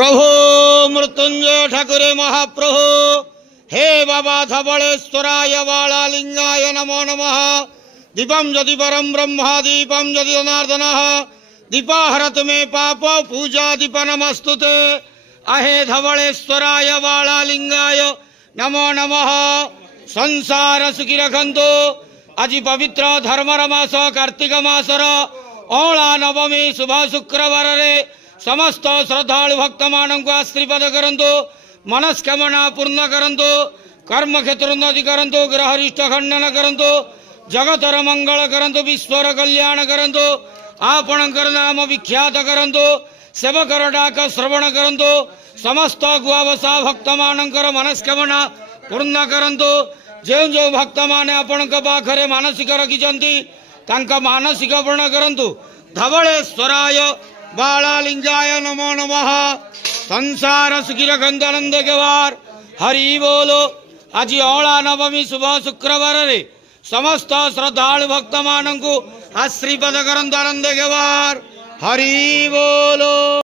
प्रभु मृत्युंजय ठाकुरे महाप्रभु हे बाबा धवलेश्वराय बालालिंगाय नमो नमः। दीपम यदि परम ब्रह्म दीपम यदि जनार्दन दीपाहरत में पाप पूजा दीप नमस्तुते। अहे धवलेश्वराय बालालिंगाय नमो नमः। संसार सुखी रखंतु। आज पवित्र धर्मर मास कार्तिक मासर अला नवमी शुभ शुक्रवार रे समस्त श्रद्धालु भक्त मान को आशीर्वाद करंतु। मनस्कामना पूर्ण करंतु। कर्म क्षेत्र उन्नति करंतु। ग्रहरिष्ट खंडन करंतु। जगतर मंगल करंतु। विश्वर कल्याण करंतु। आपणकर नाम विख्यात करंतु। सेवकर डाक श्रवण करंतु। समस्त गुआवसा भक्त मानकर मनस्कामना पूर्ण करंतु। जो जो भक्त माने आपण पाखरे मानसिक रखिछंती तांका मानसिक पूर्ण करंतु। धवलेश्वराय बालालिंगाय नमो नमः। संसार सुखी रखंतु आनंद के वार हरि बोलो। आज अला नवमी शुभ शुक्रवार रे समस्त श्रद्धालु भक्त मानंकु आशीर्वाद करंतु आनंद के वार हरि बोलो।